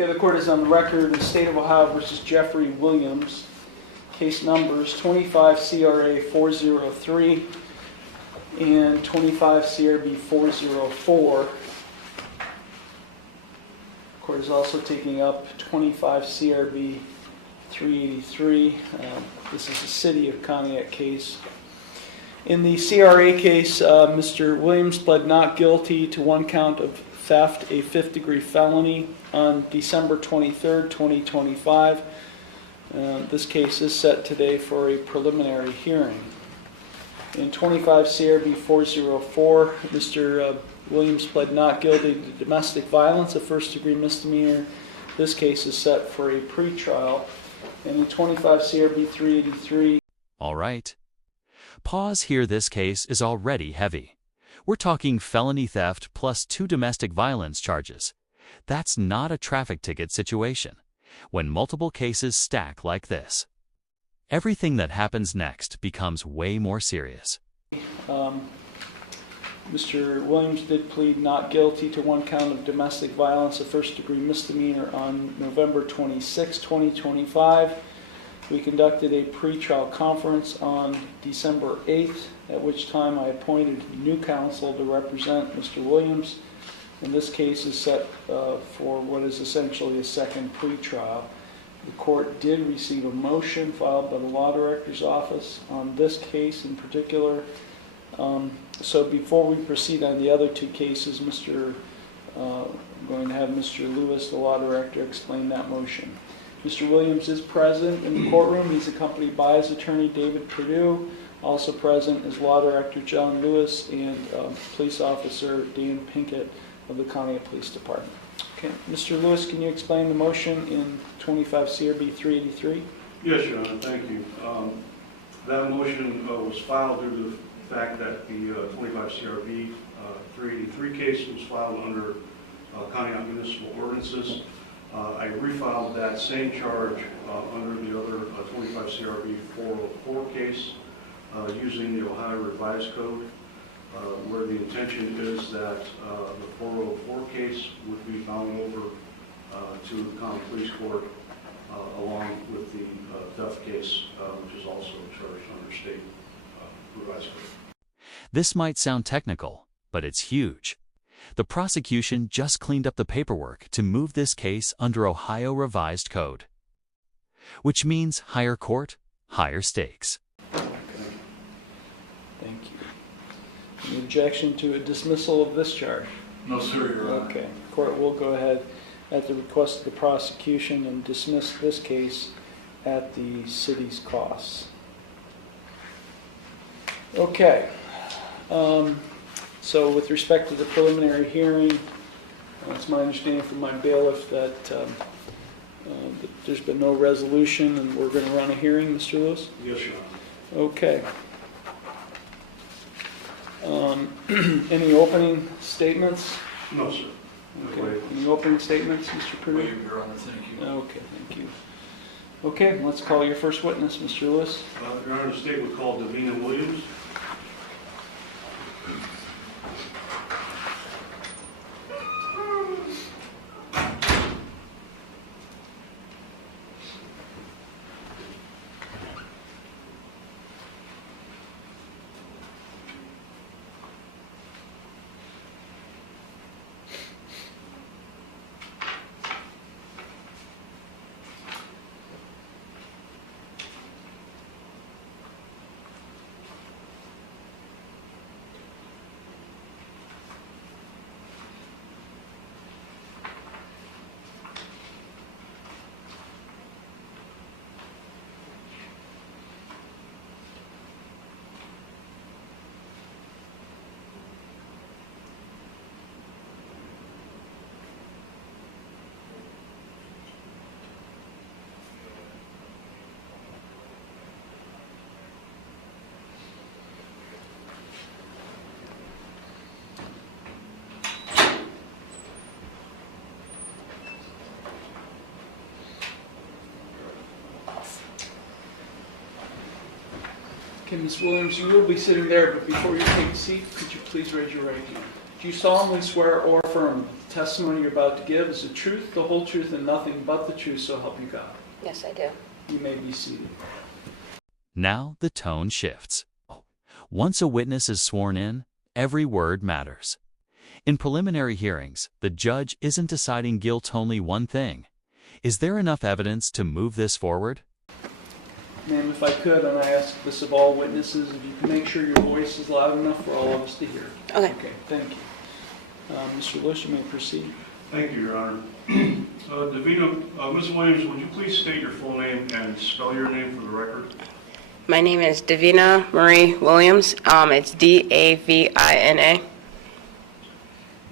Okay, the court is on the record, the State of Ohio versus Jeffrey Williams. Case numbers 25 CRA 403 and 25 CRB 404. The court is also taking up 25 CRB 383. This is a City of Pontiac case. In the CRA case, Mr. Williams pled not guilty to one count of theft, a fifth-degree felony, on December 23rd, 2025. This case is set today for a preliminary hearing. In 25 CRB 404, Mr. Williams pled not guilty to domestic violence, a first-degree misdemeanor. This case is set for a pretrial. And in 25 CRB 383... All right. Pause here. This case is already heavy. We're talking felony theft plus 2 domestic violence charges. That's not a traffic ticket situation. When multiple cases stack like this, everything that happens next becomes way more serious. Mr. Williams did plead not guilty to one count of domestic violence, a first-degree misdemeanor, on November 26, 2025. We conducted a pretrial conference on December 8th, at which time I appointed new counsel to represent Mr. Williams. And this case is set for what is essentially a second pretrial. The court did receive a motion filed by the law director's office on this case in particular. So before we proceed on the other 2 cases, I'm going to have Mr. Lewis, the law director, explain that motion. Mr. Williams is present in the courtroom. He's accompanied by his attorney, David Perdue. Also present is law director John Lewis and police officer Dan Pinkett of the Pontiac Police Department. Okay, Mr. Lewis, can you explain the motion in 25 CRB 383? Yes, Your Honor, thank you. That motion was filed due to the fact that the 25 CRB 383 case was filed under Pontiac municipal ordinances. I refiled that same charge under the other 25 CRB 404 case using the Ohio Revised Code, where the intention is that the 404 case would be bound over to the county police court along with the theft case, which is also charged under state revised code. This might sound technical, but it's huge. The prosecution just cleaned up the paperwork to move this case under Ohio Revised Code, which means higher court, higher stakes. Okay. Thank you. Any objection to a dismissal of this charge? No, sir, Your Honor. Okay. Court will go ahead at the request of the prosecution and dismiss this case at the city's costs. Okay. So with respect to the preliminary hearing, it's my understanding from my bailiff that there's been no resolution and we're going to run a hearing, Mr. Lewis? Yes, Your Honor. Okay. Any opening statements? No, sir. Okay. Any opening statements, Mr. Perdue? Wait, Your Honor, thank you. Okay, thank you. Okay, let's call your first witness, Mr. Lewis. Your Honor, the state would call Defendant Williams. Okay, Ms. Williams, you will be sitting there, but before you take a seat, could you please raise your right hand? Do you solemnly swear or affirm that the testimony you're about to give is the truth, the whole truth, and nothing but the truth, so help you God? Yes, I do. You may be seated. Now the tone shifts. Once a witness is sworn in, every word matters. In preliminary hearings, the judge isn't deciding guilt only one thing. Is there enough evidence to move this forward? Ma'am, if I could, and I ask this of all witnesses, if you can make sure your voice is loud enough for all of us to hear. Okay. Okay, thank you. Mr. Lewis, you may proceed. Thank you, Your Honor. Davina, Ms. Williams, would you please state your full name and spell your name for the record? My name is Davina Marie Williams. It's Davina.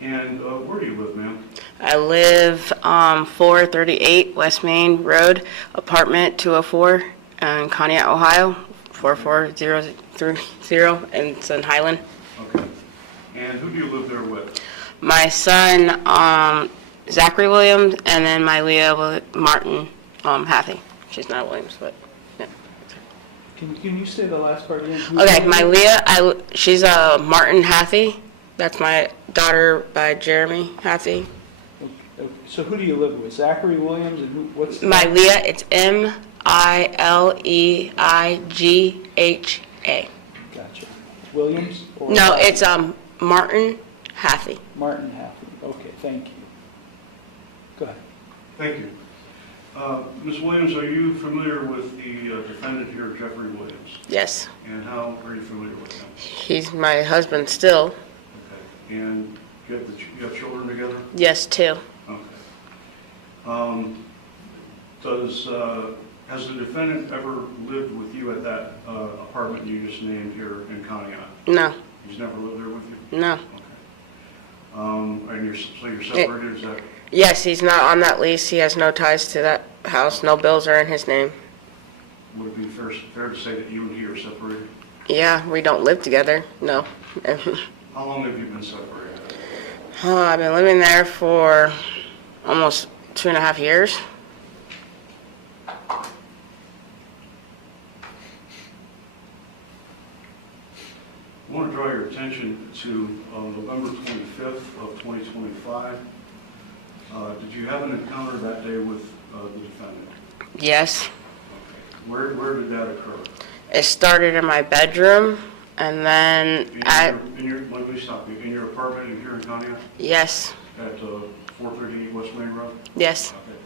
And where do you live, ma'am? I live 438 West Main Road, apartment 204 in Conneaut, Ohio, 44030, and it's in Highland. Okay. And who do you live there with? My son, Zachary Williams, and then my Leah Martin Hathey. She's not Williams, but yeah. Can you say the last part again? Who's Okay, your my name? Leah, she's Martin Hathey. That's my daughter by Jeremy Hathey. Okay, so who do you live with? Zachary Williams and who? What's the My Leah, it's Mileigha. Gotcha. Williams? Or No, it's Martin Hathey. Martin Hathey. Okay, thank you. Go ahead. Thank you. Ms. Williams, are you familiar with the defendant here, Jeffrey Williams? Yes, And how are you familiar with him? he's my husband still. Okay. And you have children together? Yes, too. Okay. Has the defendant ever lived with you at that apartment you just named here in Conneaut? No, He's never lived there with you? no. Okay. And you're separated, is that? Yes, he's not on that lease. He has no ties to that house. No bills are in his name. Would it be fair to say that you and he are separated? Yeah, we don't live together. No. How long have you been separated? I've been living there for almost 2.5 years. I want to draw your attention to November 25th of 2025. Did you have an encounter that day with the defendant? Yes. Okay. Where did that occur? It started in my bedroom, and then Let me stop you. In your apartment here in Conneaut yes, at 438 West Main Road? yes, Okay.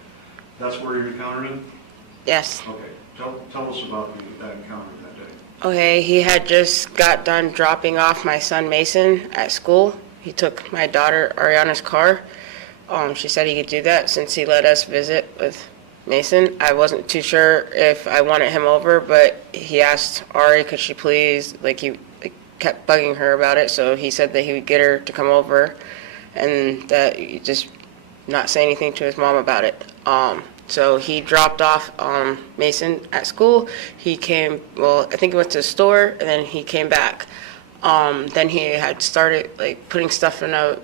That's where you encountered him? yes. Okay. Tell us about that encounter that day. Okay, he had just got done dropping off my son Mason at school. He took my daughter Ariana's car. She said he could do that since he let us visit with Mason. I wasn't too sure if I wanted him over, but he asked Ari, could she please, he kept bugging her about it, so he said that he would get her to come over and that he just not say anything to his mom about it. So he dropped off Mason at school. He came, I think he went to the store, and then he came back. Then he had started putting stuff in a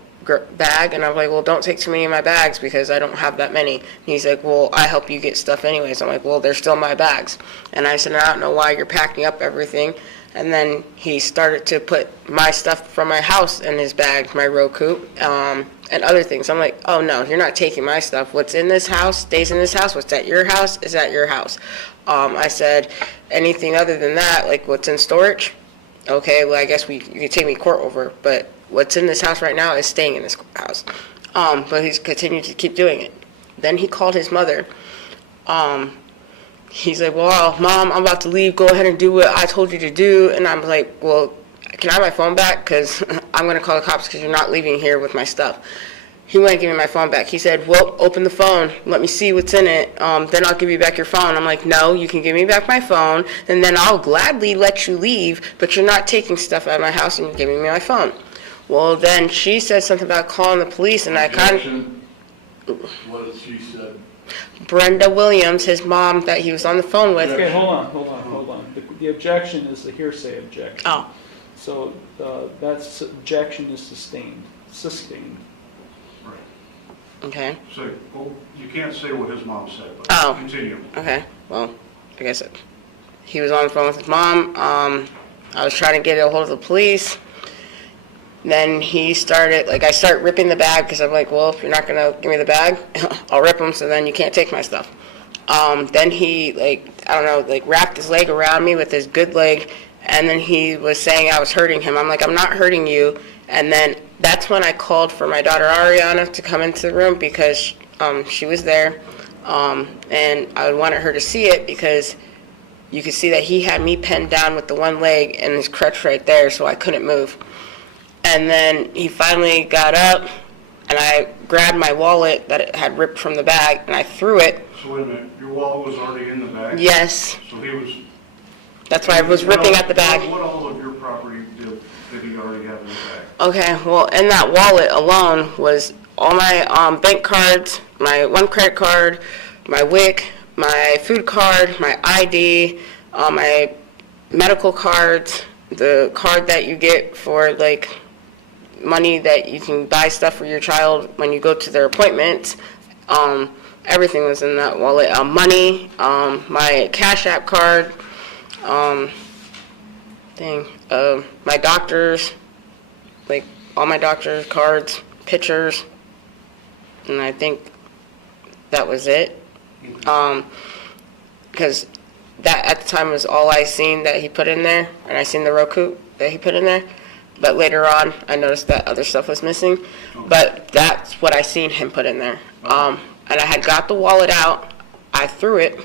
bag, and I'm like, well, don't take too many of my bags because I don't have that many. And he's like, well, I help you get stuff anyways. I'm like, well, they're still my bags. And I said, I don't know why you're packing up everything. And then he started to put my stuff from my house in his bag, my Roku, and other things. I'm like, oh no, you're not taking my stuff. What's in this house stays in this house. What's at your house is at your house. I said, anything other than that, like what's in storage, okay, well, I guess you can take me to court over, but what's in this house right now is staying in this house. But he's continued to keep doing it. Then he called his mother. He's like, well, Mom, I'm about to leave. Go ahead and do what I told you to do. And I'm like, well, can I have my phone back? Because I'm going to call the cops because you're not leaving here with my stuff. He wouldn't give me my phone back. He said, well, open the phone. Let me see what's in it. Then I'll give you back your phone. I'm like, no, you can give me back my phone, and then I'll gladly let you leave, but you're not taking stuff out of my house and you're giving me my phone. Well, then she said something about calling the police, and I kind of... What did she say? Brenda Williams, his mom that he was on the phone with. Okay, hold on. The objection is the hearsay objection. Oh, So that objection is sustained. Right. okay. So, well, you can't say what his mom said, but Oh. continue. Okay, well, I guess he was on the phone with his mom. I was trying to get a hold of the police. Then he started, like, I start ripping the bag because I'm like, well, if you're not going to give me the bag, I'll rip them, so then you can't take my stuff. Then he, like, I don't know, like, wrapped his leg around me with his good leg, and then he was saying I was hurting him. I'm like, I'm not hurting you. And then that's when I called for my daughter Ariana to come into the room because she was there, and I wanted her to see it because you could see that he had me pinned down with the one leg and his crutch right there, so I couldn't move. And then he finally got up, and I grabbed my wallet that it had ripped from the bag, and I threw it. So wait a minute, your wallet was already in the bag? Yes. So he was... That's why I was ripping at the bag. What all of your property did he already have in the bag? Okay, well, in that wallet alone was all my bank cards, my one credit card, my WIC, my food card, my ID, my medical cards, the card that you get for, like, money that you can buy stuff for your child when you go to their appointments. Everything was in that wallet. Money, my Cash App card, my doctor's, like, all my doctor's cards, pictures, and I think that was it. Because that at the time was all I seen that he put in there, and I seen the Roku that he put in there. But later on, I noticed that other stuff was missing. But that's what I seen him put in there. And I had got the wallet out, I threw it,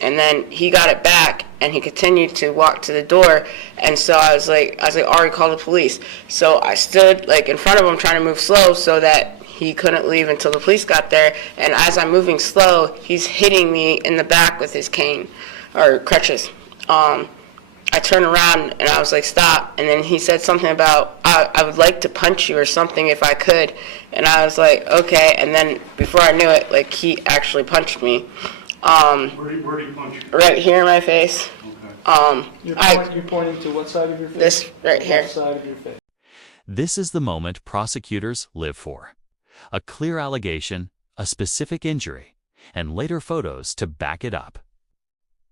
and then he got it back, and he continued to walk to the door. And so I was like, Ari, call the police. So I stood, like, in front of him trying to move slow so that he couldn't leave until the police got there. And as I'm moving slow, he's hitting me in the back with his cane, or crutches. I turned around and I was like, stop. And then he said something about, I would like to punch you or something if I could. And I was like, okay. And then before I knew it, like, he actually punched me. Where did he punch you? Right here in my face. Okay. You're pointing to what side of your face? This right here. Left side of your face. This is the moment prosecutors live for. A clear allegation, a specific injury, and later photos to back it up.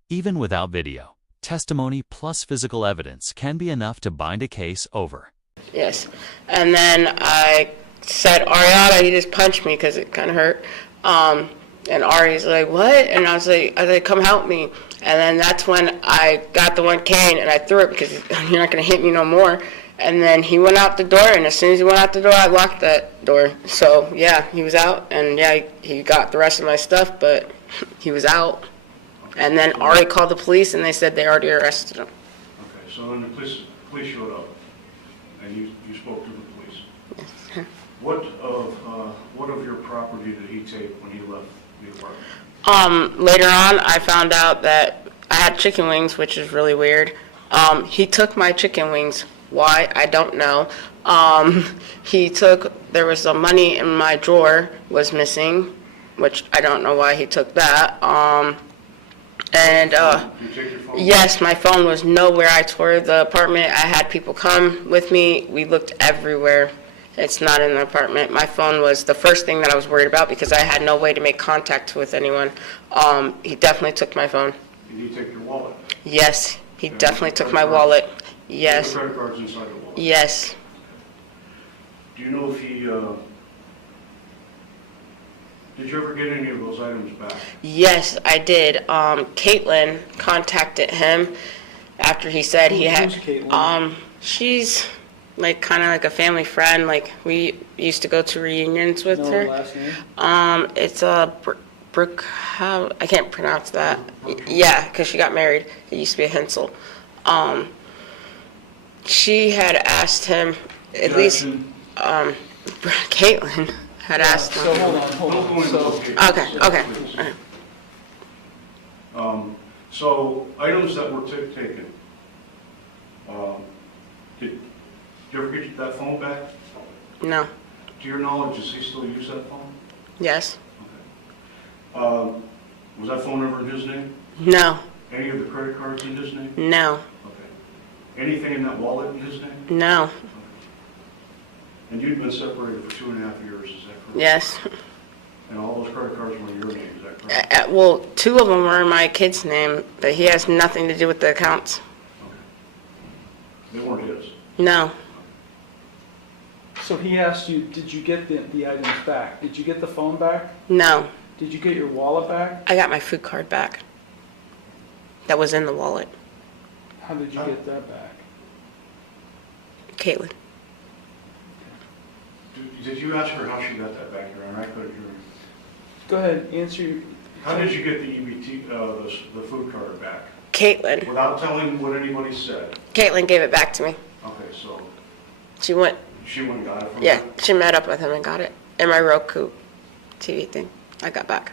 Even without video, testimony plus physical evidence can be enough to bind a case over. Yes. And then I said, Ariana, he just punched me because it kind of hurt. And Ari's like, what? And I was like, come help me. And then that's when I got the one cane and I threw it because you're not going to hit me no more. And then he went out the door, and as soon as he went out the door, I locked that door. So, yeah, he was out, and, yeah, he got the rest of my stuff, but he was out. And then Ari called the police, and they said they already arrested him. Okay, so then the police showed up, and you spoke to the police. Yes. What of your property did he take when he left the apartment? Later on, I found out that I had chicken wings, which is really weird. He took my chicken wings. Why? I don't know. There was some money in my drawer was missing, which I don't know why he took that. Did you take your phone? Yes, my phone was nowhere. I toured the apartment. I had people come with me. We looked everywhere. It's not in the apartment. My phone was the first thing that I was worried about because I had no way to make contact with anyone. He definitely took my phone. Did he take your wallet? Yes, he definitely took my wallet. Yes. The credit cards inside the wallet? Yes. Do you know if he, did you ever get any of those items back? Yes, I did. Caitlin contacted him after he said he had. Who's Caitlin? She's like kind of like a family friend. Like we used to go to reunions with No her. last name? It's a Brooke. How I can't pronounce that. Yeah, because she got married. It used to be a Hensel. She had asked him at least. Caitlin had asked him. So hold on. So, Okay. All right. So items that were taken, did you ever get that phone back? No. To your knowledge, does he still use that phone? Yes. Okay. Was that phone ever in his name? No. Any of the credit cards in his name? No. Okay. Anything in that wallet in his name? No. Okay. And you'd been separated for 2.5 years, is that correct? Yes. And all those credit cards were in your name, is that correct? Well, 2 of them were in my kid's name, but he has nothing to do with the accounts. Okay. They weren't his? No. So he asked you, did you get the items back? Did you get the phone back? No, Did you get your wallet back? I got my food card back. That was in the wallet. How did you get that back? Caitlin. Did you ask her how she got that back, Your Honor? I couldn't hear you. Go ahead, answer your... How did you get the EBT, the food card back? Caitlin. Without telling what anybody said? Caitlin gave it back to me. Okay, so She went, she went and got it from yeah, you? she met up with him and got it. And my Roku TV thing, I got back.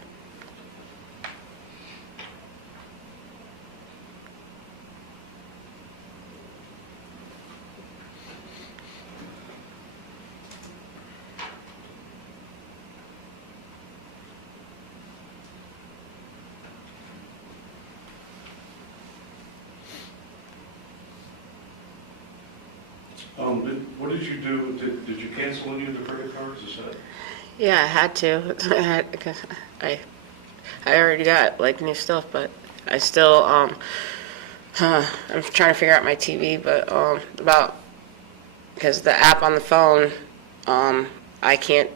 What did you do? Did you cancel any of the credit cards? Is that? Yeah, I had to. Because I already got like new stuff, but I still I'm trying to figure out my TV, but because the app on the phone, I can't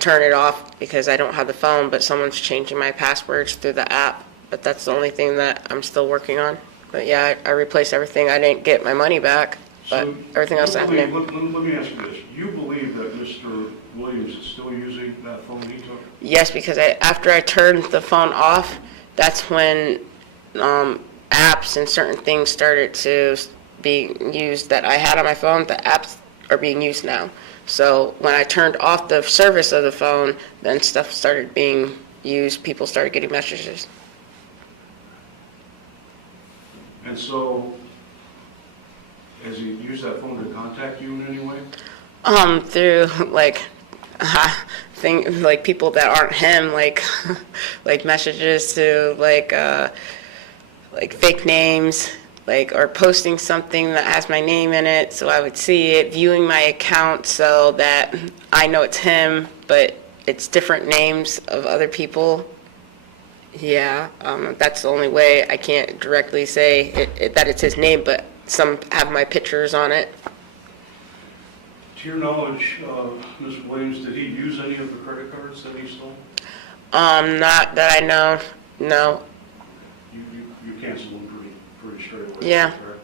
turn it off because I don't have the phone, but someone's changing my passwords through the app. But that's the only thing that I'm still working on. But yeah, I replaced everything. I didn't get my money back, but everything else I have to do. Let me ask you this. You believe that Mr. Williams is still using that phone he took? Yes, because after I turned the phone off, that's when apps and certain things started to be used that I had on my phone. The apps are being used now. So when I turned off the service of the phone, then stuff started being used. People started getting messages. And so, has he used that phone to contact you in any way? Through like like people that aren't him, like like messages to like fake names, like, or posting something that has my name in it, so I would see it, viewing my account so that I know it's him, but it's different names of other people. Yeah, that's the only way. I can't directly say that it's his name, but some have my pictures on it. To your knowledge, Mr. Williams, did he use any of the credit cards that he stole? Not that I know, no. You canceled them pretty straight away? Yeah. Correct?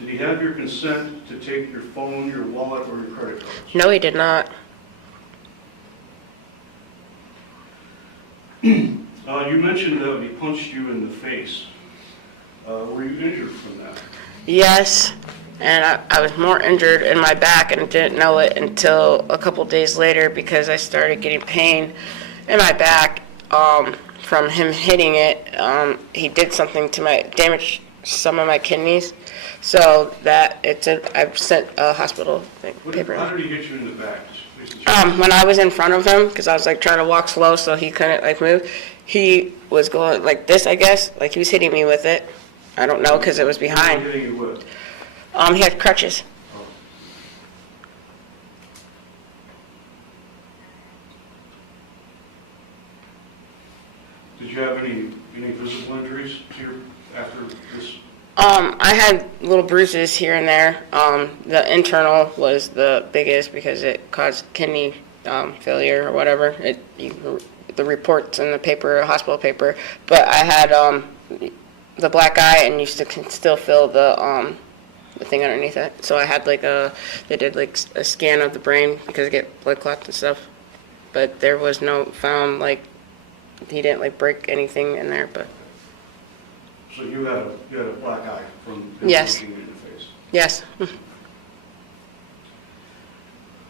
Did he have your consent to take your phone, your wallet, or your credit cards? No, he did not. You mentioned that he punched you in the face. Were you injured from that? Yes, and I was more injured in my back and didn't know it until a couple days later because I started getting pain in my back from him hitting it. He did something to damaged some of my kidneys, so that I've sent a hospital paper. How did he hit you in the back? When I was in front of him, because I was like trying to walk slow so he couldn't like move, he was going like this, I guess, like he was hitting me with it. I don't know because it was behind. What was he hitting you with? He had crutches. Oh. Did you have any physical injuries after this? I had little bruises here and there. The internal was the biggest because it caused kidney failure or whatever. The reports in the paper, hospital paper. But I had the black eye and used to still feel the thing underneath it. So I had they did like a scan of the brain because I get blood clots and stuff. But there was no found he didn't like break anything in there. But So you had a black eye from him yes. punching you in the face. Yes.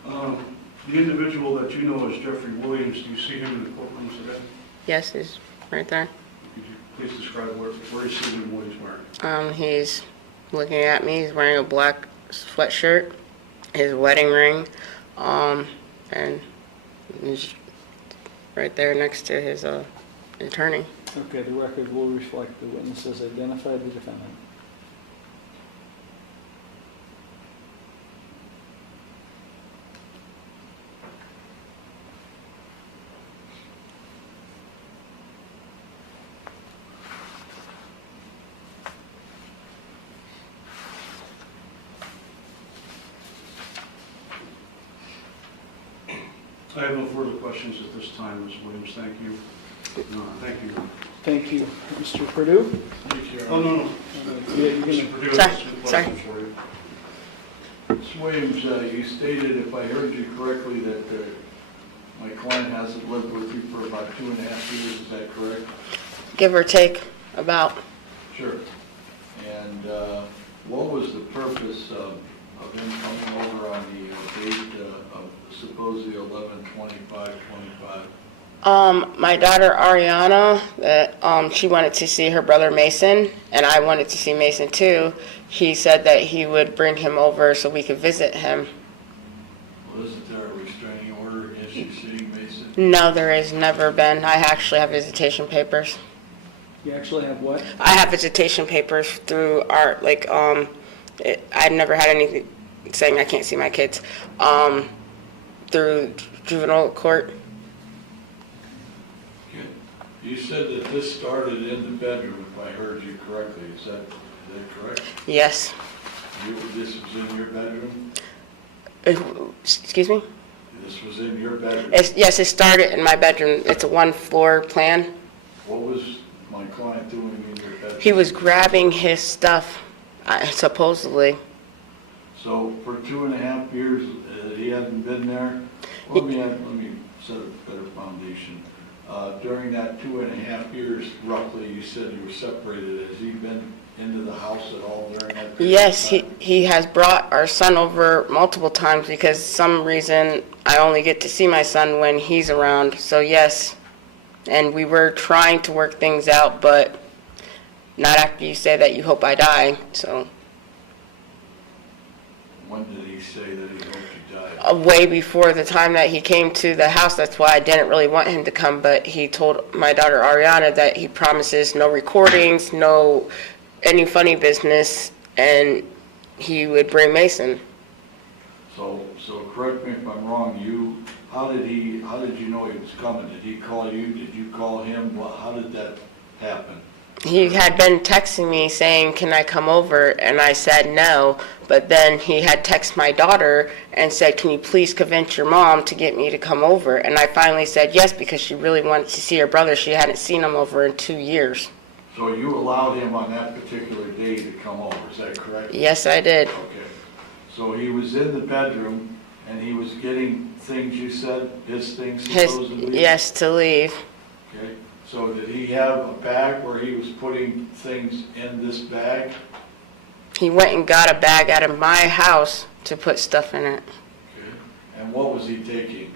The individual that you know as Jeffrey Williams, do you see him in the courtroom today? Yes, he's right there. Could you please describe where he's sitting and what he's wearing? He's looking at me. He's wearing a black sweatshirt, his wedding ring, and he's right there next to his attorney. Okay, the record will reflect the witnesses identified the defendant. I have no further questions at this time, Ms. Williams. Thank you. Thank you. Thank you. Mr. Purdue? Oh, no. Yeah, you're Mr. gonna, Purdue, I have some questions for you. Ms. Williams, you stated, if I heard you correctly, that my client hasn't lived with you for about 2.5 years. Is that correct? Give or take, about. Sure. And what was the purpose of him coming over on the date of supposedly 11/25/25? My daughter Ariana, she wanted to see her brother Mason, and I wanted to see Mason too. He said that he would bring him over so we could visit him. Well, isn't there a restraining order against you seeing Mason? No, there has never been. I actually have visitation papers. you actually have what? I have visitation papers through art, I've never had anything saying I can't see my kids, through juvenile court. Okay. You said that this started in the bedroom, if I heard you correctly. Is that correct? Yes. This was in your bedroom? Excuse me? This was in your bedroom? Yes, it started in my bedroom. It's a 1-floor plan. What was my client doing in your bedroom? He was grabbing his stuff, supposedly. So for 2.5 years, he hadn't been there? Let me set a better foundation. During that 2.5 years, roughly, you said you were separated. Has he been into the house at all during that period? Yes, he has brought our son over multiple times because some reason I only get to see my son when he's around. So yes, and we were trying to work things out, but not after you say that you hope I die. So When did he say that he hoped you died? way before the time that he came to the house. That's why I didn't really want him to come, but he told my daughter Ariana that he promises no recordings, no any funny business, and he would bring Mason. So correct me if I'm wrong, how did you know he was coming? Did he call you? Did you call him? How did that happen? He had been texting me saying, can I come over? And I said no, but then he had texted my daughter and said, can you please convince your mom to get me to come over? And I finally said yes, because she really wanted to see her brother. She hadn't seen him over in 2 years. So you allowed him on that particular day to come over, is that correct? Yes, I did. Okay. So he was in the bedroom and he was getting things, you said, his things supposedly? Yes, to leave. Okay. So did he have a bag where he was putting things in this bag? He went and got a bag out of my house to put stuff in it. Okay. And what was he taking?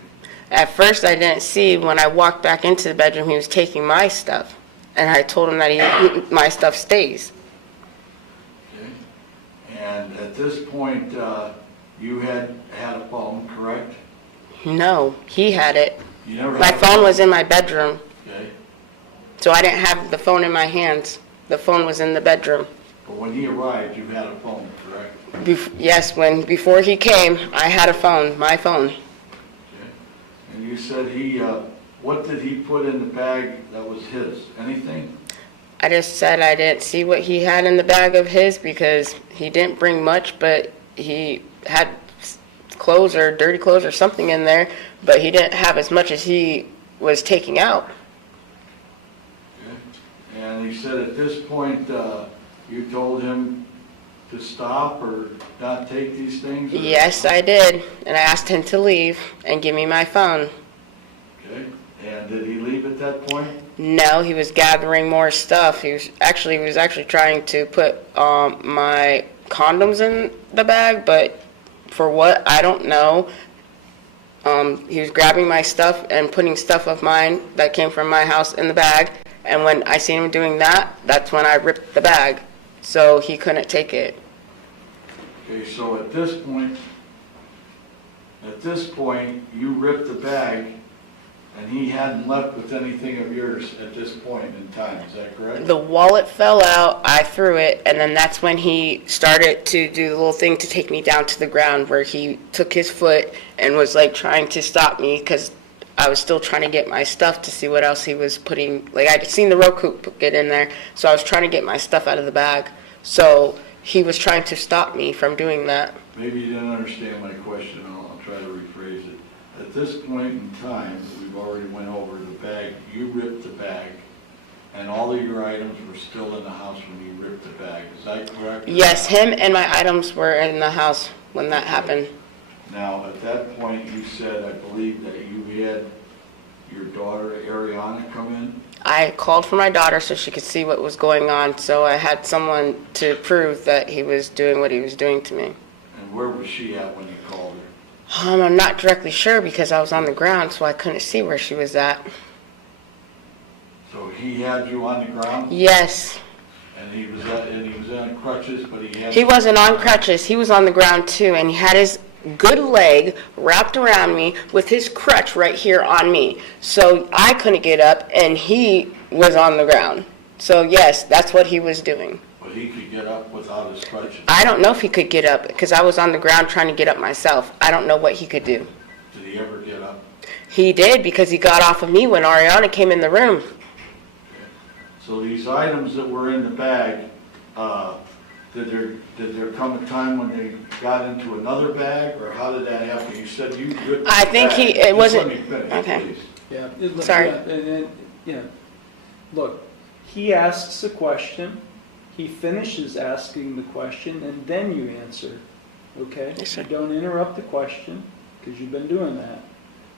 At first I didn't see. When I walked back into the bedroom, he was taking my stuff. And I told him that my stuff stays. Okay. And at this point, you had a phone, correct? No, he had it. You never My had a phone was in my bedroom, Okay. so I didn't have the phone in my hands. The phone was in the bedroom. But when he arrived, you had a phone, correct? Yes, before he came, I had a phone, my phone. Okay. And you said what did he put in the bag that was his? Anything? I just said I didn't see what he had in the bag of his because he didn't bring much, but he had clothes or dirty clothes or something in there, but he didn't have as much as he was taking out. Okay. And he said at this point, you told him to stop or not take these things? Or? Yes, I did, and I asked him to leave and give me my phone. Okay. And did he leave at that point? No, he was gathering more stuff. He was actually trying to put my condoms in the bag, but for what, I don't know. He was grabbing my stuff and putting stuff of mine that came from my house in the bag, and when I seen him doing that, that's when I ripped the bag, so he couldn't take it. Okay, so at this point, you ripped the bag, and he hadn't left with anything of yours at this point in time, is that correct? The wallet fell out, I threw it, and then that's when he started to do the little thing to take me down to the ground where he took his foot and was like trying to stop me because I was still trying to get my stuff to see what else he was putting. Like I'd seen the Roku get in there, so I was trying to get my stuff out of the bag. So he was trying to stop me from doing that. Maybe you didn't understand my question. I'll try to rephrase it. At this point in time, we've already went over the bag, you ripped the bag, and all of your items were still in the house when you ripped the bag, is that correct? Yes, him and my items were in the house when that happened. Now, at that point, you said, I believe, that you had your daughter Ariana come in? I called for my daughter so she could see what was going on, so I had someone to prove that he was doing what he was doing to me. And where was she at when you called her? I'm not directly sure because I was on the ground, so I couldn't see where she was at. So he had you on the ground? Yes. And he was on crutches, but he had... He wasn't on crutches. He was on the ground too, and he had his good leg wrapped around me with his crutch right here on me. So I couldn't get up, and he was on the ground. So yes, that's what he was doing. But he could get up without his crutches? I don't know if he could get up because I was on the ground trying to get up myself. I don't know what he could do. Did he ever get up? He did because he got off of me when Ariana came in the room. So these items that were in the bag, did there come a time when they got into another bag, or how did that happen? You said you ripped the I think bag. it Just wasn't- let me finish, okay. please. Yeah. Sorry. Yeah. Look, he asks a question, he finishes asking the question, and then you answer, okay? Yes, sir. You don't interrupt the question, because you've been doing that.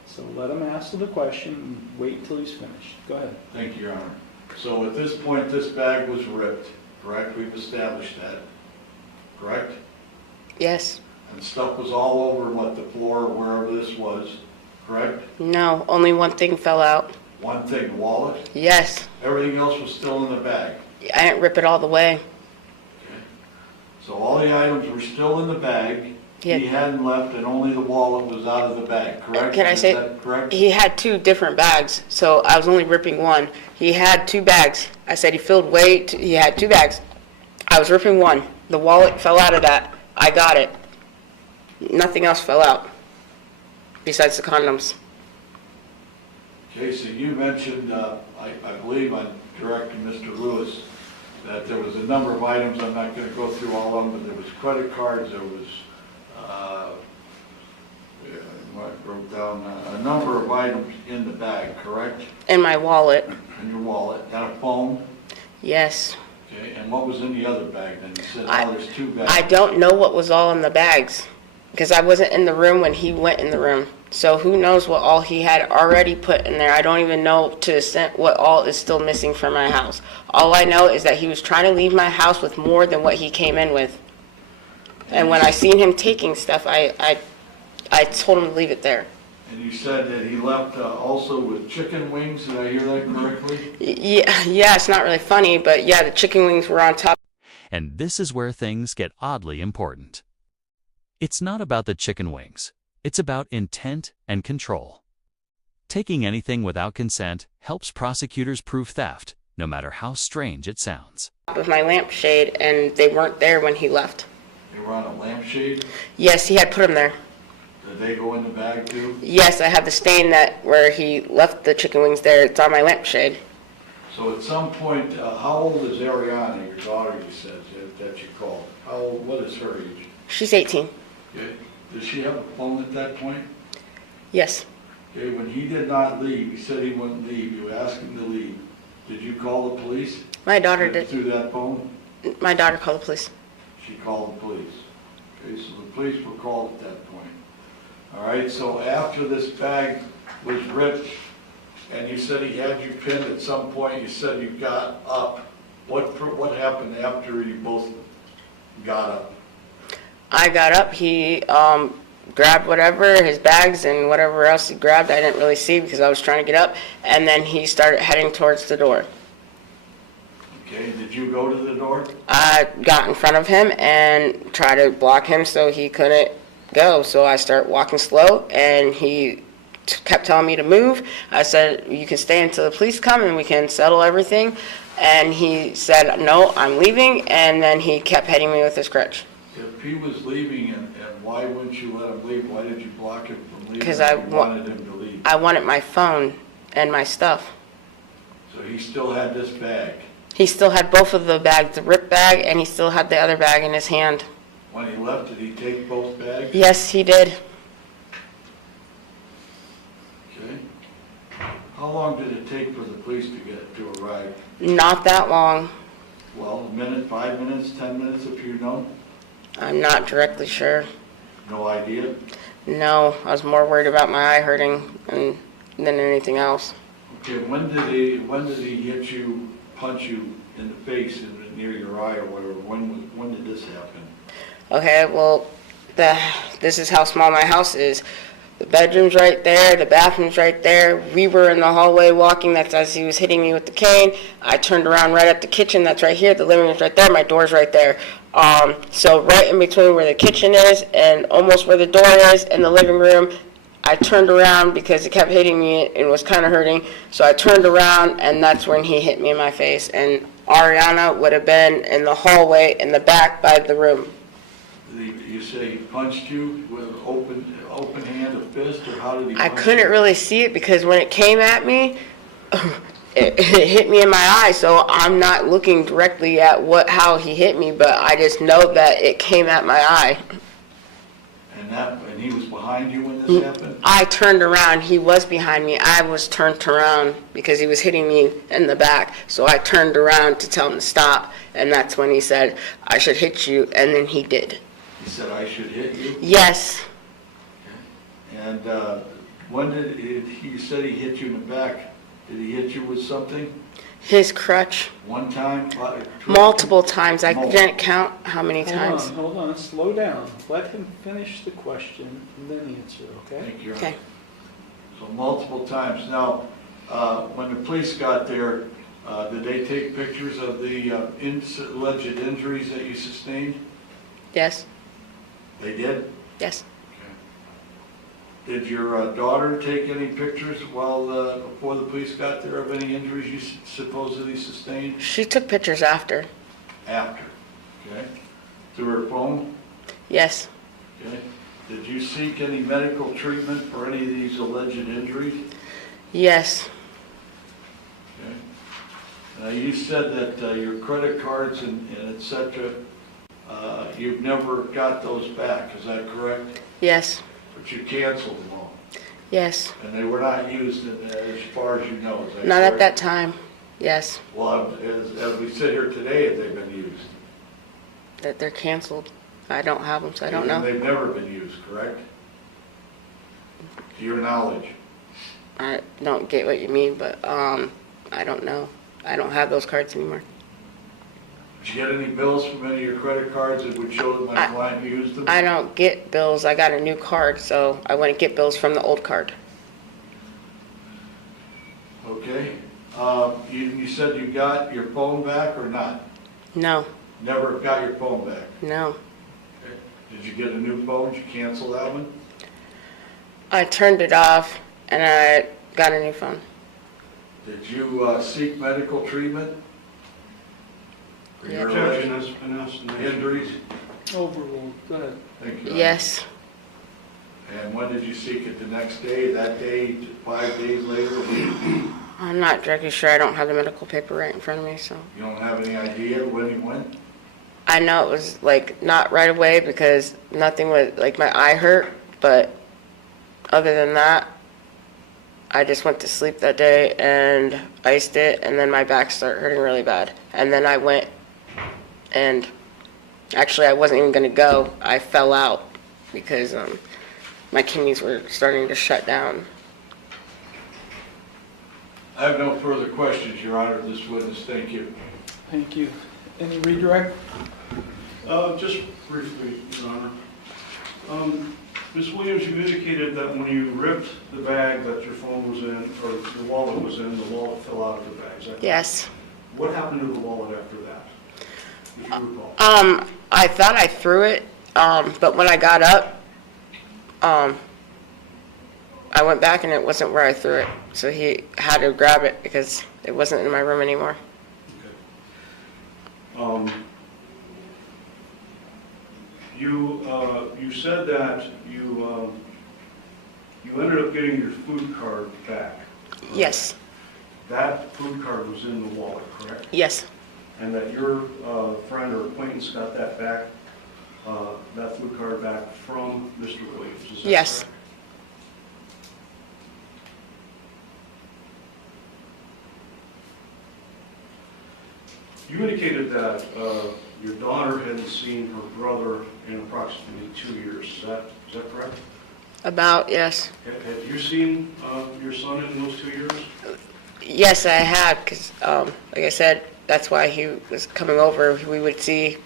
So let him ask the question and wait until he's finished. Go ahead. Thank you, Your Honor. So at this point, this bag was ripped, correct? We've established that, correct? Yes. And stuff was all over, the floor or wherever this was, correct? No, only one thing fell out. One thing, the wallet, Yes. everything else was still in the bag. I didn't rip it all the way. Okay. So all the items were still in the bag. Yeah. He hadn't left, and only the wallet was out of the bag, correct? Can I Is say- that correct? He had two different bags, so I was only ripping one. He had two bags. I said he filled he had two bags. I was ripping one. The wallet fell out of that. I got it. Nothing else fell out besides the condoms. Okay, so you mentioned, I believe I'm directing Mr. Lewis, that there was a number of items, I'm not going to go through all of them, but there was credit cards, there was, I wrote down a number of items in the bag, correct? In my wallet. In your wallet, and a phone, Yes. okay, and what was in the other bag then? You said, I- oh, there's two bags. I don't know what was all in the bags because I wasn't in the room when he went in the room. So who knows what all he had already put in there. I don't even know to the extent what all is still missing from my house. All I know is that he was trying to leave my house with more than what he came in with. And when I seen him taking stuff, I told him to leave it there. And you said that he left also with chicken wings, did I hear that correctly? Yeah, it's not really funny, but yeah, the chicken wings were on top. And this is where things get oddly important. It's not about the chicken wings. It's about intent and control. Taking anything without consent helps prosecutors prove theft, no matter how strange it sounds. Of my lampshade, and they weren't there when he left. They were on a lampshade, Yes, he had put them there. did they go in the bag too? Yes, I have the stain where he left the chicken wings there. It's on my lampshade. So at some point, how old is Ariana, your daughter, you said, that you called? What is her age? She's 18. Okay. Does she have a phone at that point? Yes. Okay, when he did not leave, he said he wouldn't leave, you asked him to leave. Did you call the police? My daughter did. Through that phone? My daughter called the police. She called the police. Okay, so the police were called at that point. All right, so after this bag was ripped, and you said he had you pinned at some point, you said you got up. What happened after you both got up? I got up. He grabbed whatever, his bags and whatever else he grabbed. I didn't really see because I was trying to get up. And then he started heading towards the door. Okay, did you go to the door? I got in front of him and tried to block him so he couldn't go. So I started walking slow, and he kept telling me to move. I said, you can stay until the police come and we can settle everything. And he said, no, I'm leaving. And then he kept hitting me with his crutch. If he was leaving, and why wouldn't you let him leave? Why did you block him from leaving? 'Cause if you wanted him to leave. I wanted my phone and my stuff. So he still had this bag. He still had both of the bags, the ripped bag, and he still had the other bag in his hand. When he left, did he take both bags? Yes, he did. How long did it take for the police to arrive? Not that long. Well, a minute, 5 minutes, 10 minutes if you know? I'm not directly sure. No idea? No, I was more worried about my eye hurting than anything else. Okay, when did he hit you, punch you in the face and near your eye or whatever? When did this happen? Okay, well, this is how small my house is. The bedroom's right there, the bathroom's right there. We were in the hallway walking, that's as he was hitting me with the cane. I turned around right at the kitchen, that's right here. The living room's right there, my door's right there. So right in between where the kitchen is and almost where the door is and the living room, I turned around because it kept hitting me and was kind of hurting. So I turned around and that's when he hit me in my face. And Ariana would have been in the hallway in the back by the room. You say he punched you with an open hand, a fist, or how did he I punch couldn't you? really see it because when it came at me, it hit me in my eye. So I'm not looking directly at how he hit me, but I just know that it came at my eye. And he was behind you when this happened? I turned around. He was behind me. I was turned around because he was hitting me in the back. So I turned around to tell him to stop, and that's when he said, "I should hit you," and then he did. He said, "I should hit you"? Yes. And when did he said he hit you in the back? Did he hit you with something? His crutch. One time? Multiple times. I Multiple. didn't count how many times. Hold on, slow down. Let him finish the question and then answer, okay? Thank you. Okay. So multiple times. Now, when the police got there, did they take pictures of the alleged injuries that you sustained? Yes. They did? Yes. Did your daughter take any pictures before the police got there of any injuries you supposedly sustained? She took pictures after. After, okay? Through her phone, Yes. okay? Did you seek any medical treatment for any of these alleged injuries? Yes. Okay. Now, you said that your credit cards and et cetera, you've never got those back, is that correct? Yes. But you canceled them all, Yes. and they were not used as far as you know, is that correct? Not at that time. Yes. Well, as we sit here today, have they been used? That they're canceled. I don't have them, so I don't And know. they've never been used, correct? To your knowledge? I don't get what you mean, but I don't know. I don't have those cards anymore. Did you get any bills from any of your credit cards that would show that my client used them? I don't get bills. I got a new card, so I wouldn't get bills from the old card. Okay. You said you got your phone back or not? No. Never got your phone back? No. Okay. Did you get a new phone? Did you cancel that one? I turned it off, and I got a new phone. Did you seek medical treatment? For your Objection alleged has been asked. and answered. injuries? Overruled, go ahead. Thank you. Yes. And when did you seek it? The next day, that day, 5 days later? I'm not directly sure. I don't have the medical paper right in front of me, so. You don't have any idea when you went? I know it was, like, not right away because nothing was, like, my eye hurt, but other than that, I just went to sleep that day and iced it, and then my back started hurting really bad. And then I went, and actually I wasn't even going to go. I fell out because my kidneys were starting to shut down. I have no further questions, Your Honor, of this witness. Thank you. Thank you. Any redirect? Just briefly, Your Honor. Ms. Williams, you indicated that when you ripped the bag that your phone was in, or your wallet was in, the wallet fell out of the bag. Is that correct? Yes. What happened to the wallet after that, if you recall? I thought I threw it, but when I got up, I went back and it wasn't where I threw it. So he had to grab it because it wasn't in my room anymore. Okay. You said that you ended up getting your food card back. Yes. That food card was in the wallet, correct? Yes. And that your friend or acquaintance got that back, that food card back from Mr. Williams, is that Yes. correct? You indicated that your daughter hadn't seen her brother in approximately 2 years. Is that correct? About, yes. Have you seen your son in those 2 years? Yes, I have, because, like I said, that's why he was coming over. We would see,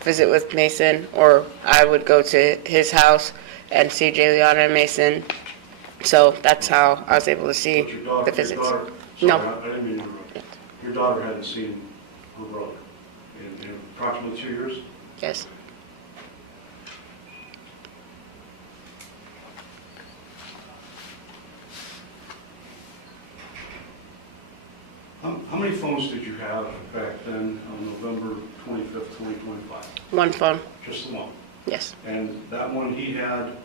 visit with Mason, or I would go to his house and see Jayliana and Mason. So that's how I was able to see But your daughter, the visits. sorry, No. I didn't mean to interrupt. Your daughter hadn't seen her brother in approximately 2 years? Yes. How many phones did you have back then on November 25th, 2025? One phone. Just the one? Yes. And that one he had,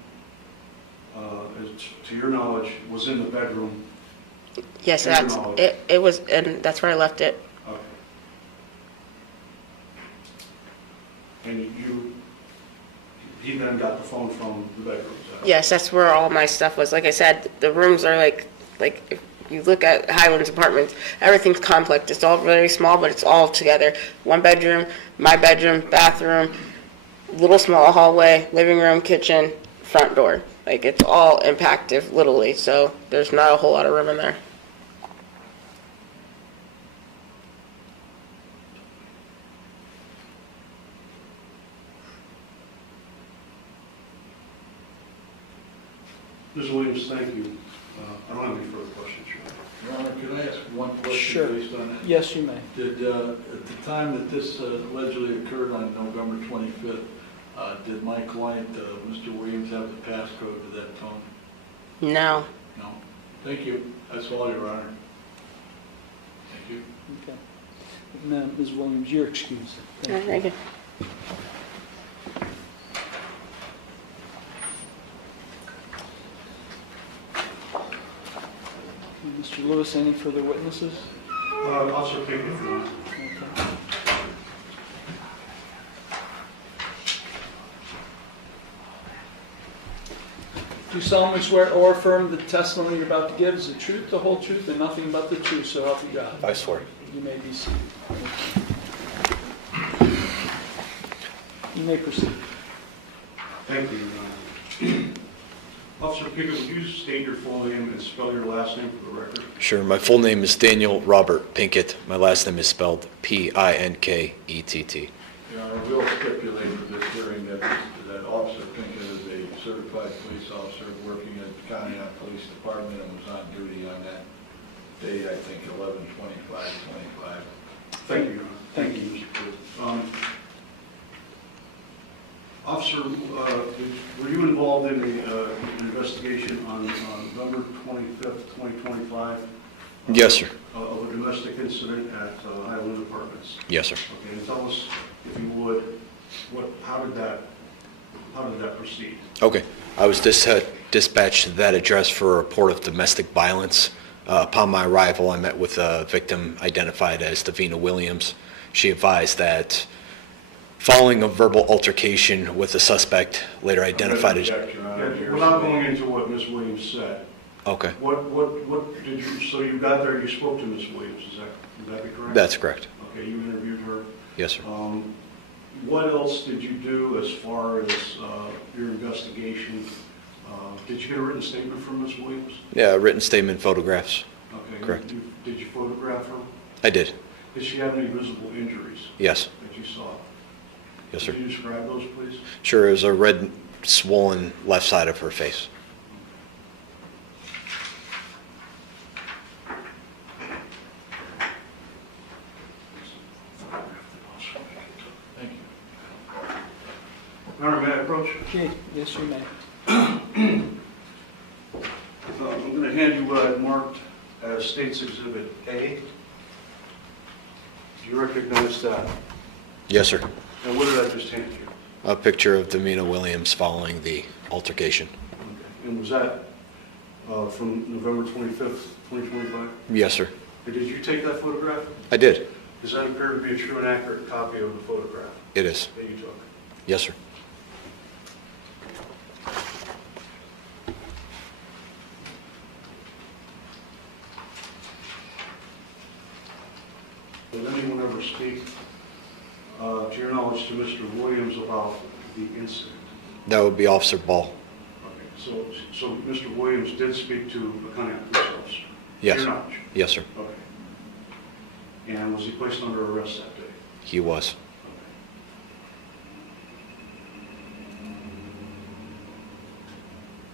to your knowledge, was in the bedroom? Yes, To your that's knowledge. it. It was, and that's where I left it. Okay. And he then got the phone from the bedroom? Is that- Yes, that's where all my stuff was. Like I said, the rooms are like if you look at Highlands apartments, everything's complex. It's all very small, but it's all together. One bedroom, my bedroom, bathroom, little small hallway, living room, kitchen, front door. Like, it's all impacted literally, so there's not a whole lot of room in there. Ms. Williams, thank you. I don't have any further questions. Your Honor, can I ask one Sure. question based on that? Yes, you may. Did, at the time that this allegedly occurred on November 25th, did my client, Mr. Williams, have the passcode to that phone? No. No? Thank you. That's all, Your Honor. Thank you. Okay. Ms. Williams, you're excused. Thank you. Thank you. Mr. Lewis, any further witnesses? Officer Pickett, if you want. Okay. Do you solemnly swear or affirm the testimony you're about to give is the truth, the whole truth, and nothing but the truth, so help you God? I swear. You may be seated. You may proceed. Thank you, Your Honor. Officer Pickett, would you state your full name and spell your last name for the record? Sure. My full name is Daniel Robert Pinkett. My last name is spelled Pinkett. Your Honor, we'll stipulate for this hearing that Officer Pinkett is a certified police officer working at the Conneaut Police Department and was on duty on that day, I think, 11/25/25. Thank you, Your Honor. Thank you. Mr. Pickett. Officer, were you involved in an investigation on November 25th, 2025? Yes, sir. Of a domestic incident at Highland Apartments? Yes, sir. Okay, and tell us, if you would, how did that proceed? Okay. I was dispatched to that address for a report of domestic violence. Upon my arrival, I met with a victim identified as Davina Williams. She advised that following a verbal altercation with a suspect, later identified as... Object, Your Honor. Yeah, we're not going into what Ms. Williams said. Okay. What did you, so you got there, you spoke to Ms. Williams, would that be correct? That's correct. Okay, you interviewed her. Yes, sir. What else did you do as far as your investigation? Did you get a written statement from Ms. Williams? Yeah, written statement, photographs. Okay. Correct. Did you photograph her? I did. Did she have any visible injuries Yes. that you saw? Yes, sir. Could you describe those, please? Sure, it was a red, swollen left side of her face. Thank you. Your Honor, may I approach? Okay, yes, you may. I'm going to hand you what I've marked as State's Exhibit A. Do you recognize that? Yes, sir. And what did I just hand you? A picture of Davina Williams following the altercation. Okay. And was that from November 25th, 2025? Yes, sir. And did you take that photograph? I did. Does that appear to be a true and accurate copy of the photograph It is. that you took? Yes, sir. Did anyone ever speak, to your knowledge, to Mr. Williams about the incident? That would be Officer Ball. Okay, so Mr. Williams did speak to a Conneaut police officer? Yes. To your knowledge? Yes, sir. Okay. And was he placed under arrest that day? He was.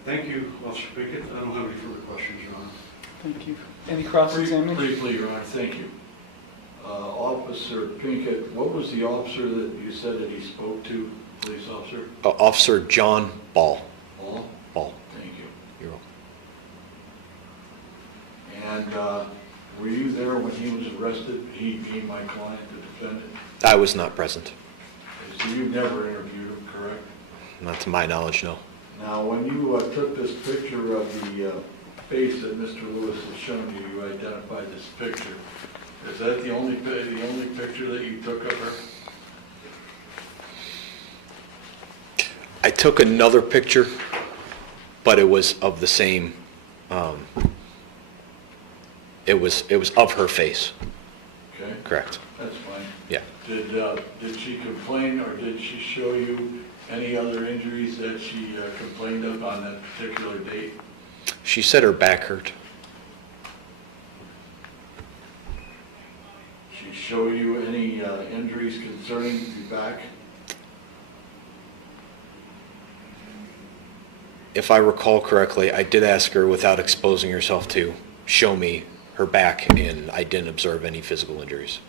Thank you, Officer Pickett. I don't have any further questions, Your Honor. Thank you. Any cross-examination? Briefly, Your Honor, thank you. Officer Pinkett, what was the officer that you said that he spoke to, police officer? Officer John Ball. Paul? Ball. Thank you. You're welcome. And were you there when he was arrested? He being my client, the defendant? I was not present. So you never interviewed him, correct? Not to my knowledge, no. Now, when you took this picture of the face that Mr. Lewis has shown you, you identified this picture. Is that the only picture that you took of her? I took another picture, but it was of the same, it was of her face. Okay, Correct. that's fine. Yeah. Did she complain, or did she show you any other injuries that she complained of on that particular date? She said her back hurt. She show you any injuries concerning your back? If I recall correctly, I did ask her, without exposing herself, to show me her back, and I didn't observe any physical injuries.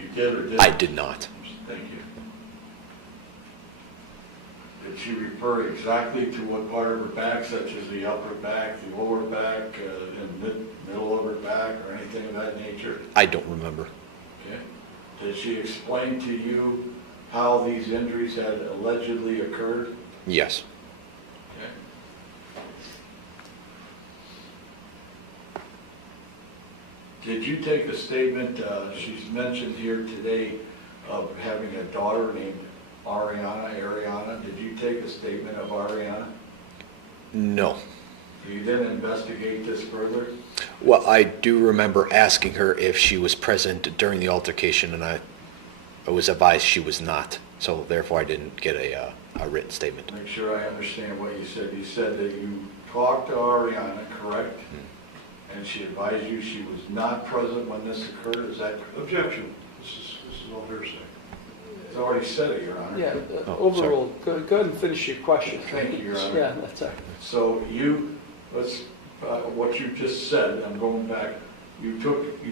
You did or didn't? I did not. Thank you. Did she refer exactly to what part of her back, such as the upper back, the lower back, the middle of her back, or anything of that nature? I don't remember. Okay. Did she explain to you how these injuries had allegedly occurred? Yes. Okay. Did you take a statement, she's mentioned here today, of having a daughter named Ariana? Did you take a statement of Ariana? No. You didn't investigate this further? Well, I do remember asking her if she was present during the altercation, and I was advised she was not. So therefore, I didn't get a written statement. Make sure I understand what you said. You said that you talked to Ariana, correct? And she advised you she was not present when this occurred, is that correct? Objection. This is all hearsay. It's already said it, Your Honor. Yeah, Oh, overruled. Go ahead and finish your question. Thank you, Your Honor. Yeah, that's all right. So what you just said, I'm going back, you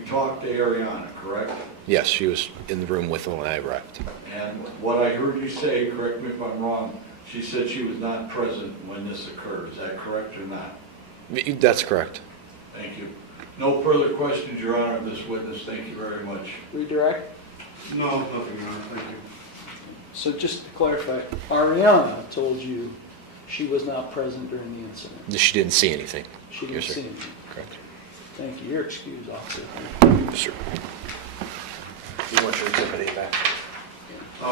talked to Ariana, correct? Yes, she was in the room with me when I arrived. And what I heard you say, correct me if I'm wrong, she said she was not present when this occurred, is that correct or not? That's correct. Thank you. No further questions, Your Honor, of this witness. Thank you very much. Redirect. No, nothing, Your Honor. Thank you. So just to clarify, Ariana told you she was not present during the incident. She didn't see anything. She didn't Yes, sir. see anything. Correct. Thank you. You're excused, officer. Yes, sir. You want your exhibit A back? I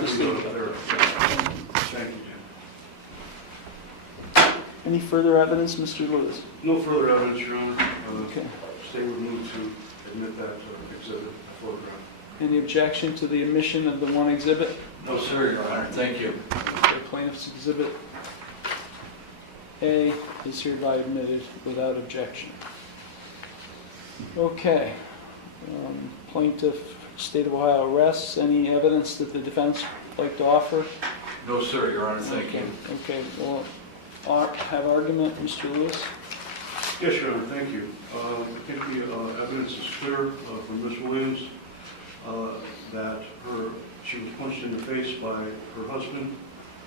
will go up there. Thank you, Jim. Any further evidence, Mr. Lewis? No further evidence, Your Honor. Okay. State would move to admit that exhibit photograph. Any objection to the admission of the one exhibit? No, sir, Your Honor. Thank you. The plaintiff's exhibit A is hereby admitted without objection. Okay. Plaintiff, State of Ohio arrests. Any evidence that the defense would like to offer? No, sir, Your Honor. Thank you. Okay, well, have argument, Mr. Lewis? Yes, Your Honor, thank you. I think the evidence is clear from Ms. Williams that she was punched in the face by her husband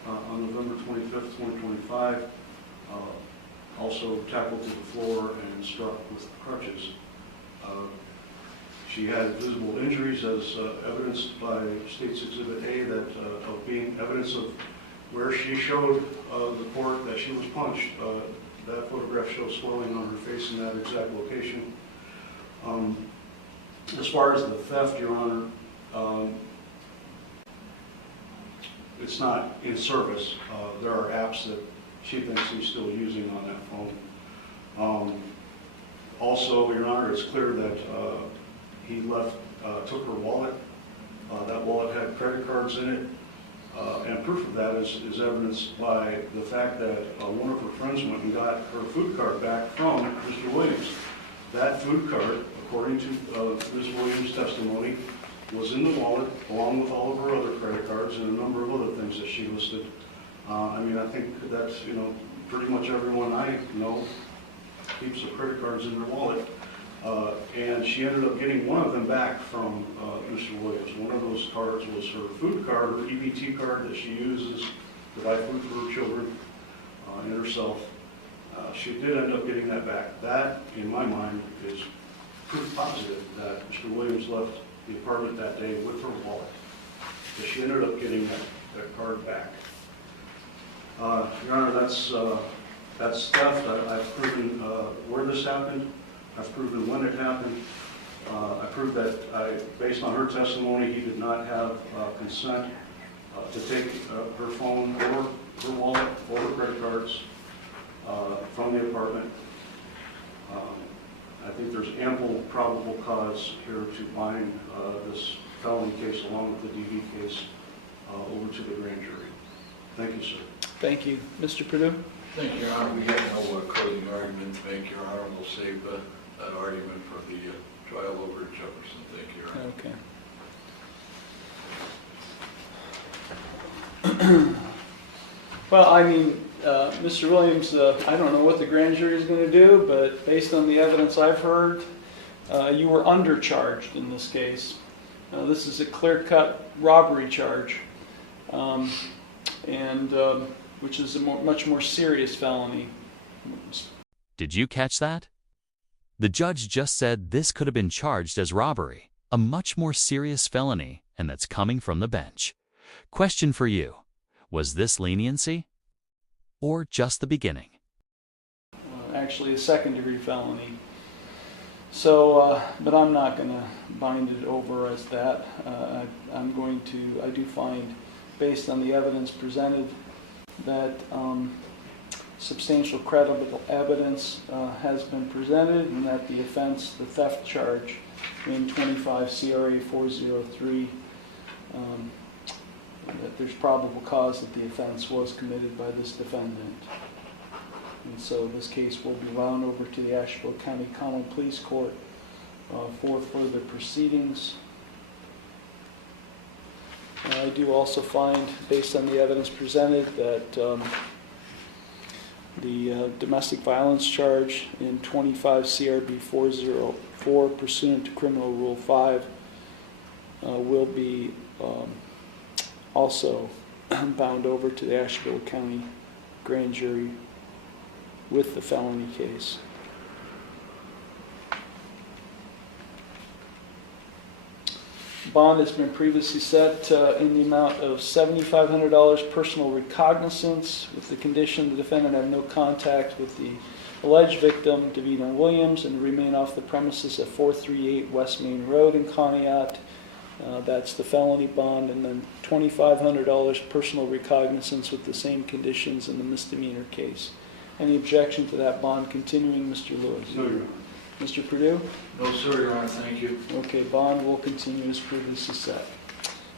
on November 25th, 2025, also tackled to the floor and struck with crutches. She had visible injuries as evidenced by State's Exhibit A, that of being evidence of where she showed the court that she was punched. That photograph shows swelling on her face in that exact location. As far as the theft, Your Honor, it's not in service. There are apps that she thinks he's still using on that phone. Also, Your Honor, it's clear that he left took her wallet. That wallet had credit cards in it. And proof of that is evidenced by the fact that one of her friends went and got her food card back from Mr. Williams. That food card, according to Ms. Williams' testimony, was in the wallet along with all of her other credit cards and a number of other things that she listed. I mean, I think that's, pretty much everyone I know keeps the credit cards in their wallet. And she ended up getting one of them back from Mr. Williams. One of those cards was her food card, her EBT card that she uses to buy food for her children and herself. She did end up getting that back. That, in my mind, is proof positive that Mr. Williams left the apartment that day with her wallet. But she ended up getting that card back. Your Honor, that's theft. I've proven where this happened. I've proven when it happened. I proved that, based on her testimony, he did not have consent to take her phone or her wallet or her credit cards from the apartment. I think there's ample probable cause here to bind this felony case along with the DV case over to the grand jury. Thank you, sir. Thank you. Mr. Perdue? Thank you, Your Honor. We have no closing argument to make, Your Honor. We'll save that argument for the trial over at Jefferson. Thank you, Your Honor. Okay. Well, I mean, Mr. Williams, I don't know what the grand jury is going to do, but based on the evidence I've heard, you were undercharged in this case. This is a clear-cut robbery charge, which is a much more serious felony. Did you catch that? The judge just said this could have been charged as robbery, a much more serious felony, and that's coming from the bench. Question for you: was this leniency or just the beginning? Actually, a second-degree felony. So, but I'm not going to bind it over as that. I do find, based on the evidence presented, that substantial credible evidence has been presented, and that the offense, the theft charge in 25 CRA 403, that there's probable cause that the offense was committed by this defendant. And so this case will be wound over to the Asheville County Common Pleas Court for further proceedings. I do also find, based on the evidence presented, that the domestic violence charge in 25 CRB 404, pursuant to Criminal Rule 5, will be also bound over to the Asheville County Grand Jury with the felony case. Bond has been previously set in the amount of $7,500 personal recognizance, with the condition the defendant have no contact with the alleged victim, Davina Williams, and remain off the premises at 438 West Main Road in Conneaut. That's the felony bond, and then $2,500 personal recognizance with the same conditions in the misdemeanor case. Any objection to that bond continuing, Mr. Lewis? No, Your Honor. Mr. Perdue? No, sir, Your Honor. Thank you. Okay, bond will continue as previously set.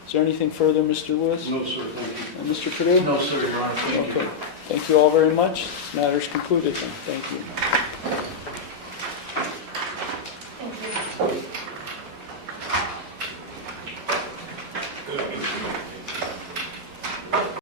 Is there anything further, Mr. Lewis? No, sir. Thank you. And Mr. Perdue? No, sir, Your Honor. Thank you. Okay. Thank you all very much. This matter is concluded then. Thank you.